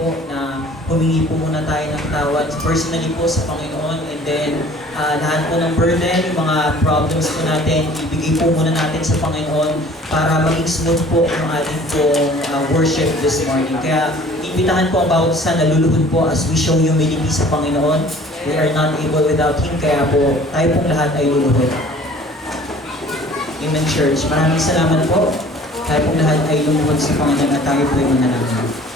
po na humingi po muna tayo ng tawad personally po sa Panginoon, and then lahat po ng burden, yung mga problems po natin, ibigay po muna natin sa Panginoon para maging smooth po ang ating pong worship this morning. Kaya imbitahan po ang bawat isa na luluhod po as we show humility sa Panginoon. We are not able without Him, kaya po tayo pong lahat ay luluhod. Amen, Church. Maraming salamat po. Tayo pong lahat ay lumuhod sa Panginoon at tayo po ay manalangin.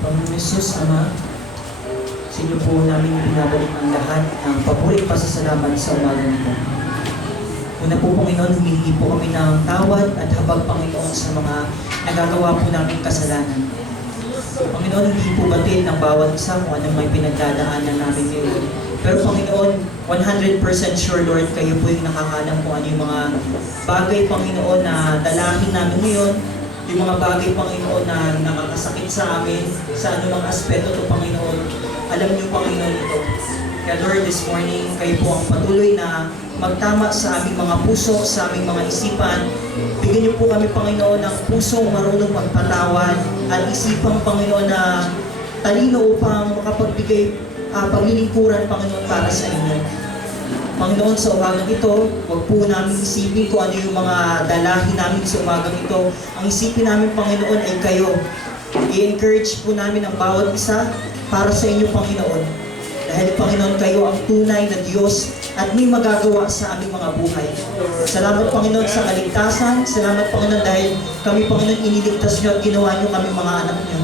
Panginoon Jesus, Ama, sa inyo po namin binabalik ang lahat ng paburing pasasalamat sa umaga nito. Una po, Panginoon, humihingi po kami ng tawad at habag, Panginoon, sa mga nagagawa po namin kasalanan. Panginoon, hindi po batid ng bawat isa kung anong may pinagdadaanan namin ngayon. Pero Panginoon, 100% sure, Lord, kayo po yung nakakalam kung ano yung mga bagay, Panginoon, na dalahin namin ngayon, yung mga bagay, Panginoon, na nakakasakit sa amin, sa anumang aspeto to, Panginoon. Alam niyo, Panginoon, ito. Kaya Lord, this morning, kayo po ang patuloy na magtama sa aming mga puso, sa aming mga isipan. Bigyan niyo po kami, Panginoon, ng pusong marunong magpatawad at isipang, Panginoon, na talino upang makapagbigay paglilingkuran, Panginoon, para sa inyo. Panginoon, sa umagang ito, huwag po namin isipin kung ano yung mga dalahin namin sa umagang ito. Ang isipin namin, Panginoon, ay kayo. I-encourage po namin ang bawat isa para sa inyo, Panginoon. Dahil, Panginoon, kayo ang tunay na Diyos at may magagawa sa aming mga buhay. Salamat, Panginoon, sa kaligtasan. Salamat, Panginoon, dahil kami, Panginoon, iniligtas niyo at ginawa niyo kami mga anak niyo.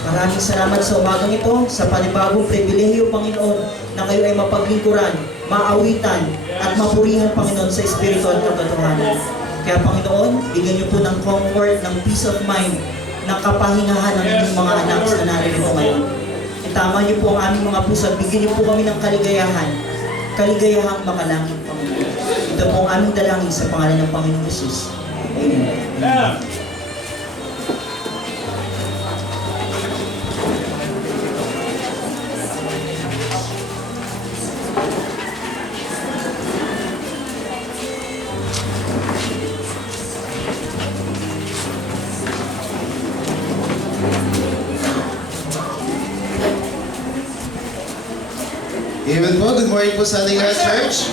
Maraming salamat sa umagang ito, sa panibagong pribilehiyo, Panginoon, na kayo ay mapaglingkuran, maawitan, at mapurihan, Panginoon, sa Espiritu at katotohanan. Kaya, Panginoon, bigyan niyo po ng comfort, ng peace of mind, ng kapahingahan ng inyong mga anak na narito ngayon. Itama niyo po ang aming mga puso at bigyan niyo po kami ng kaligayahan, kaligayahang makalangit, Panginoon. Ito po ang aming dalangin sa pangalan ng Panginoong Jesus. Amen. Amen. Amen po. Good morning po sa ating lahat, church.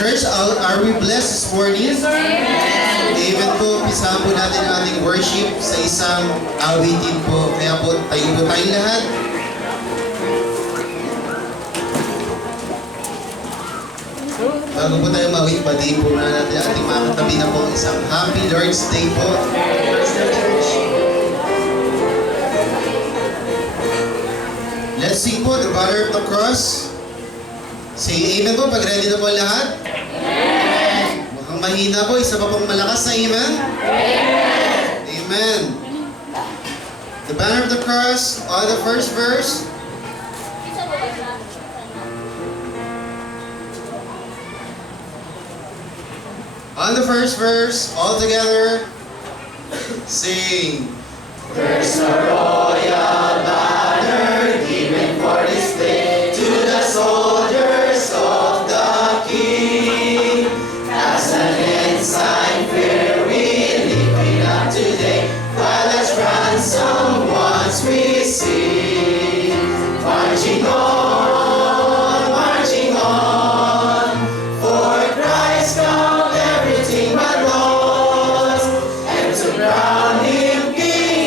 Church, are we blessed this morning? Amen po. Pisahan po natin ang ating worship sa isang awitin po. Kaya po, tayo po tayong lahat. Bago po tayo mawit, batiin po na natin ating mga katabi na po isang Happy Lord's Day po. Let's sing po the Banner of the Cross. Say amen po pag ready na po lahat. Amen. Mukhang mahina po, isa pa pong malakas na amen. Amen. Amen. The Banner of the Cross, on the first verse. On the first verse, all together, sing. There's a royal banner given for display to the soldiers of the King. As an ensign fair we lift it up today, while as ransom once we sing. Marching on, for Christ count everything but loss, and to crown Him King.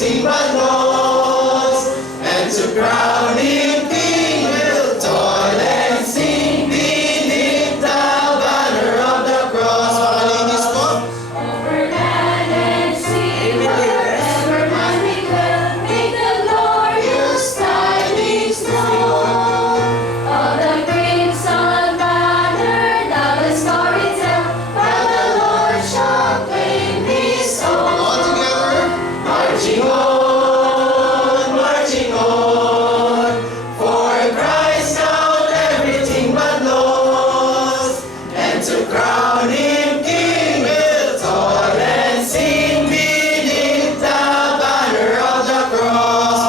everything but knows, and to crown him king will toil and sing beneath the banner of the cross. Pakalinis po. Over land and sea, wherever man we dwell, make the glorious tidings known. Of the crimson banner, now the story tell, how the Lord shall claim his own. All together. Marching on, for Christ out everything but lost, and to crown him king will toil and sing beneath the banner of the cross.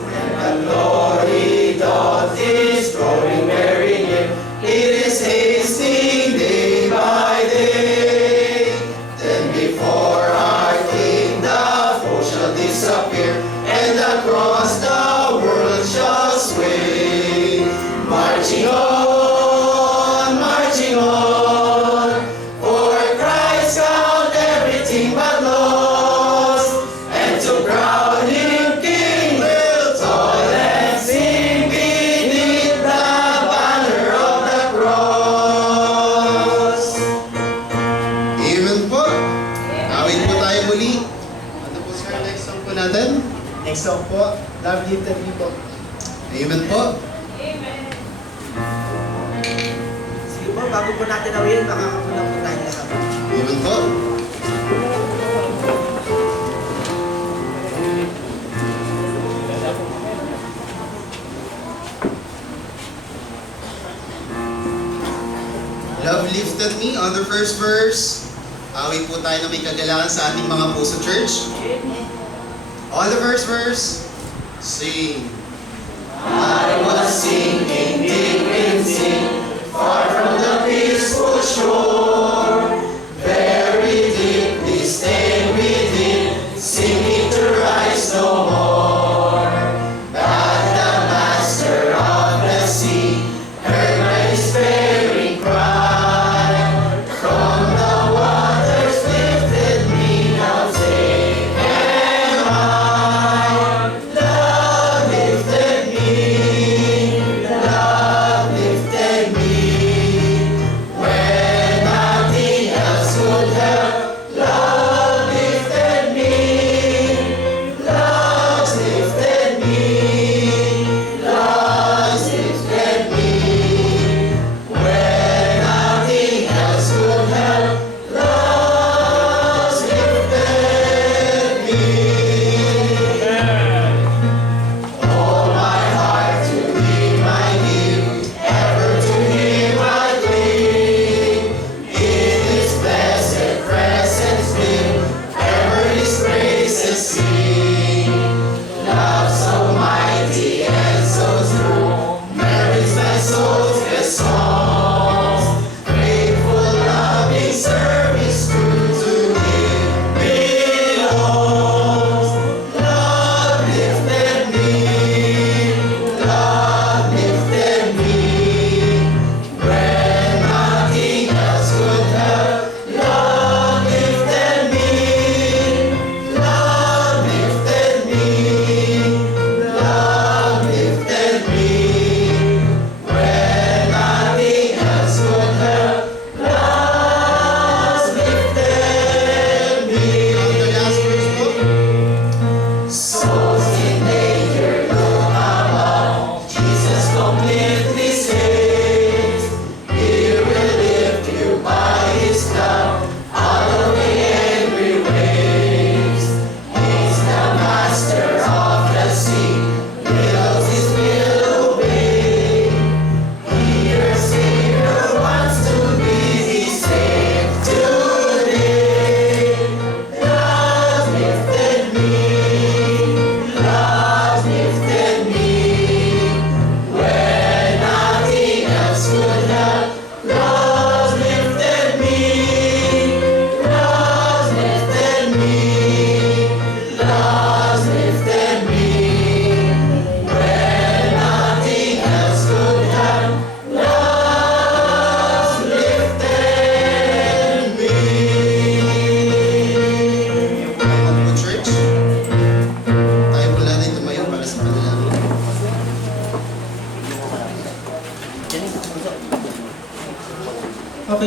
When the glory doth is growing very near, it is hasting day by day. Then before our King the foe shall disappear, and across the world shall sway. Marching on, for Christ count everything but lost, and to crown him King will toil and sing beneath the banner of the cross. Amen po. Awit po tayo muli. Ano po sir, next song po natin? Next song po, Love Lifted Me po. Amen po. Sige po, bago po natin awin, makakapulang po tayo lahat. Amen po. Love lifted me on the first verse. Awit po tayo na may kagalakan sa ating mga puso church. On the first verse, sing. I was sinking deep in sin, far from the peaceful shore, very deeply stained within, sinking to rise no more. But the master of the sea heard my despairing cry. From the waters lifted me, now take am I. Love lifted me, love lifted me. When I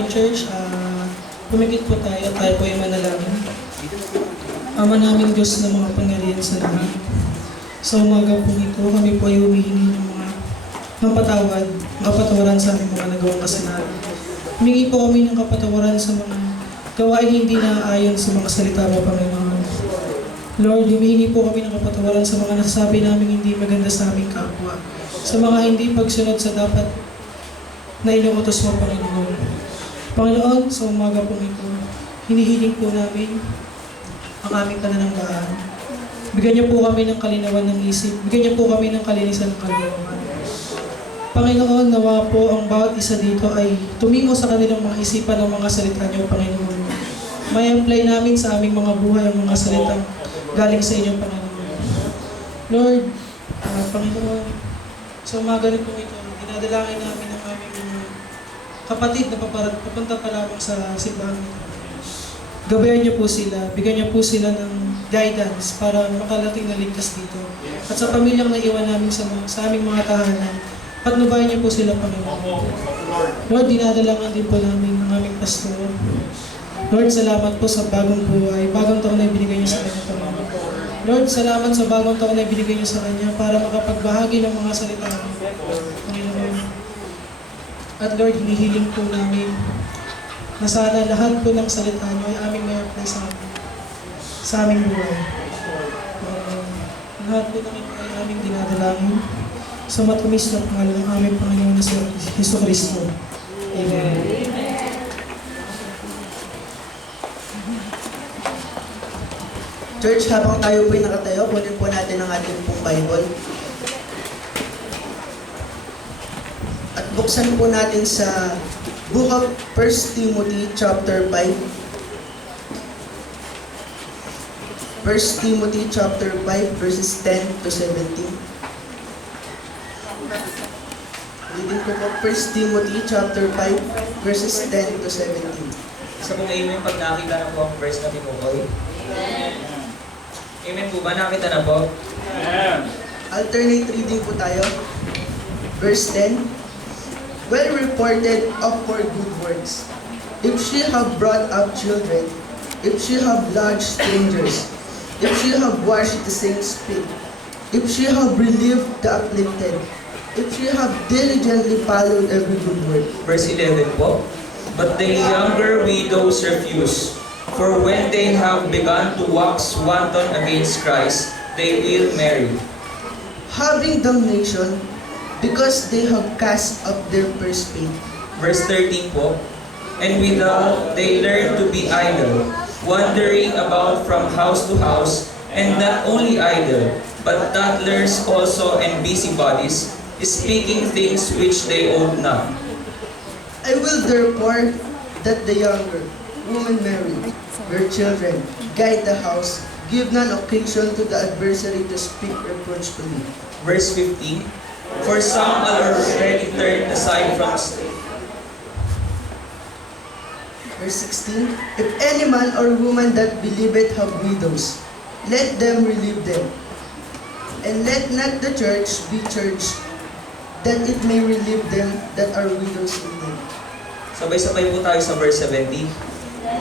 church, pumikit po tayo at tayo po ay manalangin. Ama namin Diyos na mga pangyarihan sa lahat. Sa umaga po ito, kami po ay humihingi ng kapatawaran sa aming mga nagawang kasalanan. Humingi po kami ng kapatawaran sa mga gawain hindi naaayon sa mga salita mo, Panginoon. Lord, humihingi po kami ng kapatawaran sa mga nasasabi namin hindi maganda sa aming kapwa. Sa mga hindi pagsunod sa dapat na inuutos mo, Panginoon. Panginoon, sa umaga po ito, hinihiling po namin ang aming pananambahan. Bigyan niyo po kami ng kalinawan ng isip. Bigyan niyo po kami ng kalinisan ng kaluluwa. Panginoon, nawa po ang bawat isa dito ay tumingo sa kanilang mga isipan ng mga salita niyo, Panginoon. May apply namin sa aming mga buhay ang mga salitang galing sa inyo, Panginoon. Lord, Panginoon, sa umaga rin po ito, dinadalangin namin ang aming mga kapatid na papunta pa lamang sa simbahan ito. Gabayan niyo po sila, bigyan niyo po sila ng guidance para makalating na ligtas dito. At sa pamilyang naiwan namin sa aming mga tahanan, patnubayan niyo po sila, Panginoon. Lord, dinadalangan din po namin ang aming pastor. Lord, salamat po sa bagong buhay, bagong taon na ibinigay niyo sa kanya, Panginoon. Lord, salamat sa bagong taon na ibinigay niyo sa kanya para makapagbahagi ng mga salita mo, Panginoon. At Lord, hinihiling po namin na sana lahat po ng salita niyo ay aming may apply sa aming buhay. Lahat po ng ito ay aming dinadalangin sa matamis na pangalan ng aming Panginoon na si Jesu Cristo. Amen. Church, habang tayo po'y nakatayo, kunin po natin ang ating pong Bible. At buksan po natin sa Book of 1 Timothy chapter 5. 1 Timothy chapter 5 verses 10 to 17. Reading ko po 1 Timothy chapter 5 verses 10 to 17. Sa pong amen pag nakita na po ang verse na tinukoy. Amen po ba? Nakita na po? Alternate reading po tayo. Verse 10. Well reported of her good works. If she have brought up children, if she have lodged strangers, if she have washed the saints' feet, if she have relieved the afflicted, if she have diligently followed every good work. Verse 11 po. But the younger widows refuse, for when they have begun to wax wanton against Christ, they will marry. Having damnation, because they have cast up their first faith. Verse 13 po. And without, they learn to be idle, wandering about from house to house, and not only idle, but tattlers also and busybodies, speaking things which they ought not. I will therefore that the younger women marry their children, guide the house, give none occasion to the adversary to speak reproachfully. Verse 15. For some are already turned aside from Verse 16. If any man or woman that believeth have widows, let them relieve them. And let not the church be church, that it may relieve them that are widows in them. Sabay-sabay po tayo sa verse 17.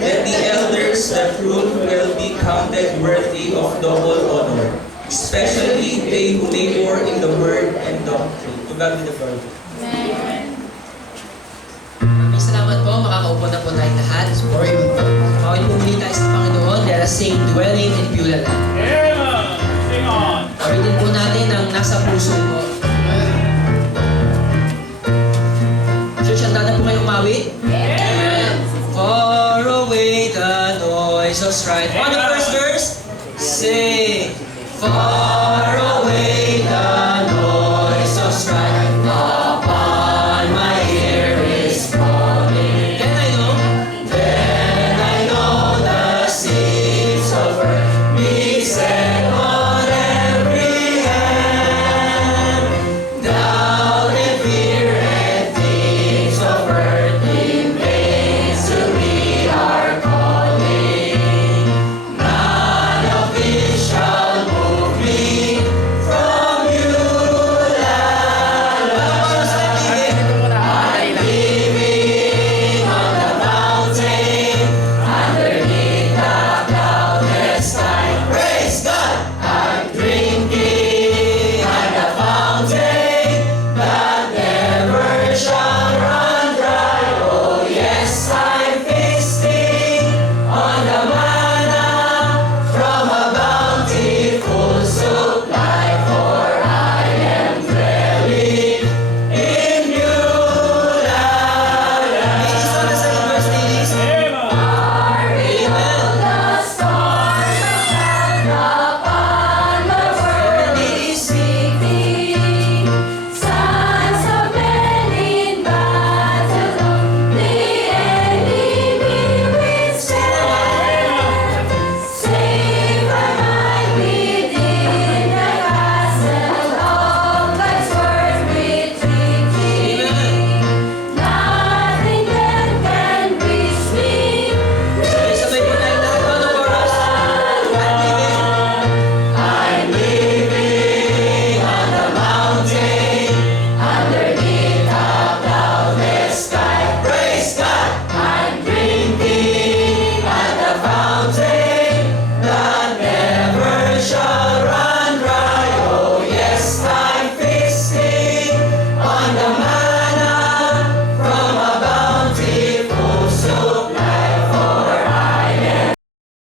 Let the elders that rule well be counted worthy of double honor, especially they who labor in the word and doctrine. To God be the glory. Maraming salamat po. Makakaupo na po tayong lahat. Mawin po muli tayo sa Panginoon. Let us sing Dwelling in Beulah Land. Sing on! Awitin po natin ang nasa puso po. Church, handa na po kayo umawit? Far away the noise of strife. On the first verse, sing. Far